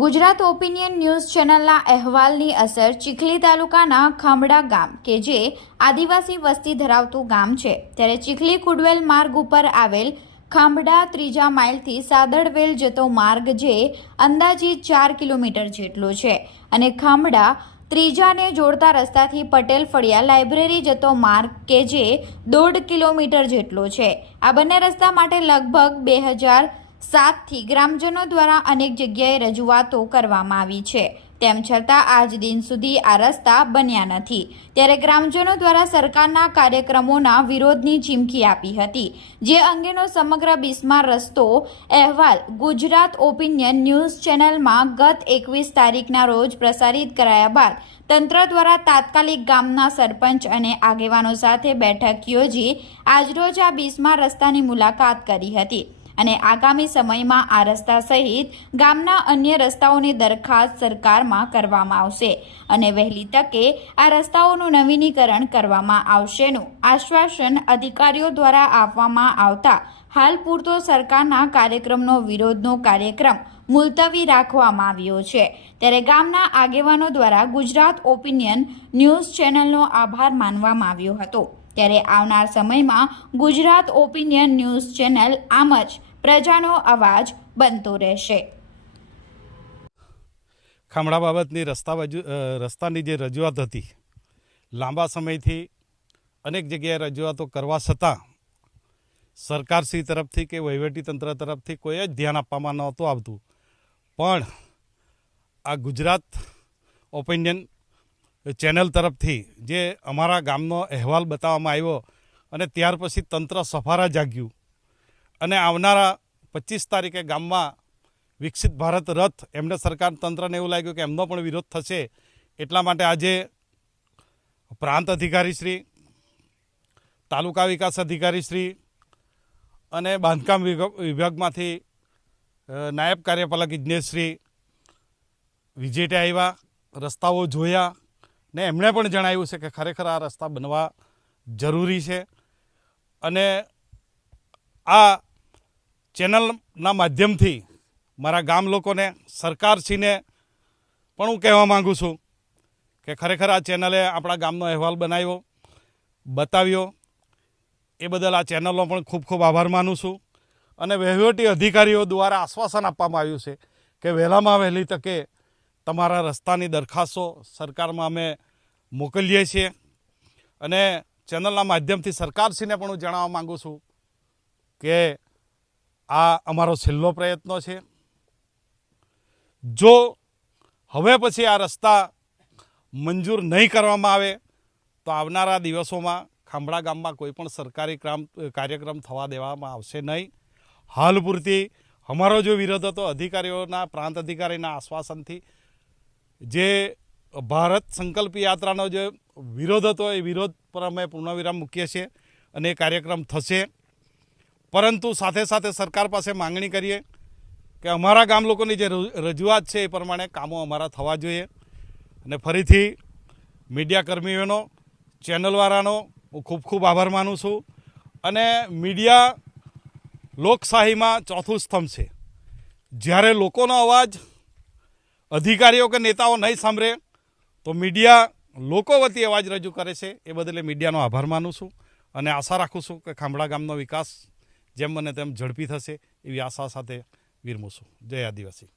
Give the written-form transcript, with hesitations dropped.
Gujarat opinion news ચેનલના અહેવાલની અસર ચીખલી તાલુકાના ખાંભડા ગામ કે જે આદિવાસી વસ્તી ધરાવતું ગામ છે ત્યારે ચીખલી કુડવેલ માર્ગ ઉપર આવેલ ખાંભડા ત્રીજા માઇલથી સાદડવેલ જતો માર્ગ જે અંદાજિત 4 કિલોમીટર જેટલો છે અને ખાંભડા ત્રીજાને જોડતા રસ્તાથી પટેલ ફળિયા લાઇબ્રેરી જતો માર્ગ કે જે 1.5 કિલોમીટર જેટલો છે। આ બંને રસ્તા માટે લગભગ 2007થી ગ્રામજનો દ્વારા અનેક જગ્યાએ રજૂઆતો કરવામાં આવી છે, તેમ છતાં આજ દિન સુધી આ રસ્તા બન્યા નથી। ત્યારે ગ્રામજનો દ્વારા સરકારના કાર્યક્રમોના વિરોધની ચીમકી આપી હતી, જે અંગેનો સમગ્ર બિસ્માર રસ્તો અહેવાલ ગુજરાત ઓપિનિયન ન્યૂઝ ચેનલમાં ગત 21 તારીખના રોજ પ્રસારિત કરાયા બાદ તંત્ર દ્વારા તાત્કાલિક ગામના સરપંચ અને આગેવાનો સાથે બેઠક યોજી આજરોજ આ બિસ્માર રસ્તાની મુલાકાત કરી હતી અને આગામી સમયમાં આ રસ્તા સહિત ગામના અન્ય રસ્તાઓની દરખાસ્ત સરકારમાં કરવામાં આવશે અને વહેલી તકે આ રસ્તાઓનું નવીનીકરણ કરવામાં આવશેનું આશ્વાસન અધિકારીઓ દ્વારા આપવામાં આવતા હાલ પૂરતો સરકારના કાર્યક્રમનો વિરોધનો કાર્યક્રમ મુલતવી રાખવામાં આવ્યો છે। ત્યારે ગામના આગેવાનો દ્વારા ગુજરાત ઓપિનિયન ન્યૂઝ ચેનલનો આભાર માનવામાં આવ્યો હતો। ત્યારે આવનાર સમયમાં ગુજરાત ઓપિનિયન ન્યૂઝ ચેનલ આમ જ પ્રજાનો અવાજ બનતો રહેશે। ખાંભડા બાબતની રસ્તાની જે રજૂઆત હતી, લાંબા સમયથી અનેક જગ્યાએ રજૂઆતો કરવા છતાં સરકારશ્રી તરફથી કે વહીવટીતંત્ર તરફથી કોઈ જ ધ્યાન આપવામાં નહોતું આવતું, પણ આ ગુજરાત ઓપિનિયન ચેનલ તરફથી જે અમારા ગામનો અહેવાલ બતાવવામાં આવ્યો અને ત્યાર પછી તંત્ર સફારા જાગ્યું અને આવનારા 25 તારીખે ગામમાં વિકસિત ભારત રથ એમને સરકાર તંત્રને એવું લાગ્યું કે એમનો પણ વિરોધ થશે, એટલા માટે આજે પ્રાંત અધિકારીશ્રી, તાલુકા વિકાસ અધિકારીશ્રી અને બાંધકામ વિભાગમાંથી નાયબ કાર્યપાલક ઇજનેરશ્રી વિઝિટે આવ્યા, રસ્તાઓ જોયા ને એમણે પણ જણાવ્યું છે કે ખરેખર આ રસ્તા બનવા જરૂરી છે અને આ ચેનલના માધ્યમથી મારા ગામ લોકોને, સરકારશ્રીને પણ હું કહેવા માગું છું કે ખરેખર આ ચેનલે આપણા ગામનો અહેવાલ બનાવ્યો, બતાવ્યો, એ બદલ આ ચેનલનો પણ ખૂબ ખૂબ આભાર માનું છું અને વહીવટી અધિકારીઓ દ્વારા આશ્વાસન આપવામાં આવ્યું છે કે વહેલામાં વહેલી તકે તમારા રસ્તાની દરખાસ્તો સરકારમાં અમે મોકલીએ છીએ અને ચેનલના માધ્યમથી સરકારશ્રીને પણ હું જણાવવા માગું છું કે આ અમારો છેલ્લો પ્રયત્ન છે। જો હવે પછી આ રસ્તા મંજૂર નહીં કરવામાં આવે તો આવનારા દિવસોમાં ખાંભડા ગામમાં કોઈ પણ સરકારી કાર્યક્રમ થવા દેવામાં આવશે નહીં। હાલ પૂરતી અમારો જો વિરોધ હતો અધિકારીઓના, પ્રાંત અધિકારીના આશ્વાસનથી જે ભારત સંકલ્પ યાત્રાનો જે વિરોધ હતો એ વિરોધ પર અમે પૂર્ણવિરામ મૂકીએ છીએ અને એ કાર્યક્રમ થશે, પરંતુ સાથે સાથે સરકાર પાસે માંગણી કરીએ કે અમારા ગામ લોકોની જે રજૂઆત છે એ પ્રમાણે કામો અમારા થવા જોઈએ। અને ફરીથી મીડિયા કર્મીઓનો, ચેનલવાળાનો હું ખૂબ ખૂબ આભાર માનું છું અને મીડિયા લોકશાહીમાં ચોથું સ્તંભ છે। જ્યારે લોકોનો અવાજ અધિકારીઓ કે નેતાઓ નહીં સાંભળે તો મીડિયા લોકો વતી અવાજ રજૂ કરે છે, એ બદલે મીડિયાનો આભાર માનું છું અને આશા રાખું છું કે ખાંભડા ગામનો વિકાસ જેમ બને તેમ ઝડપી થશે એવી આશા સાથે વિરમું છું। જય આદિવાસી।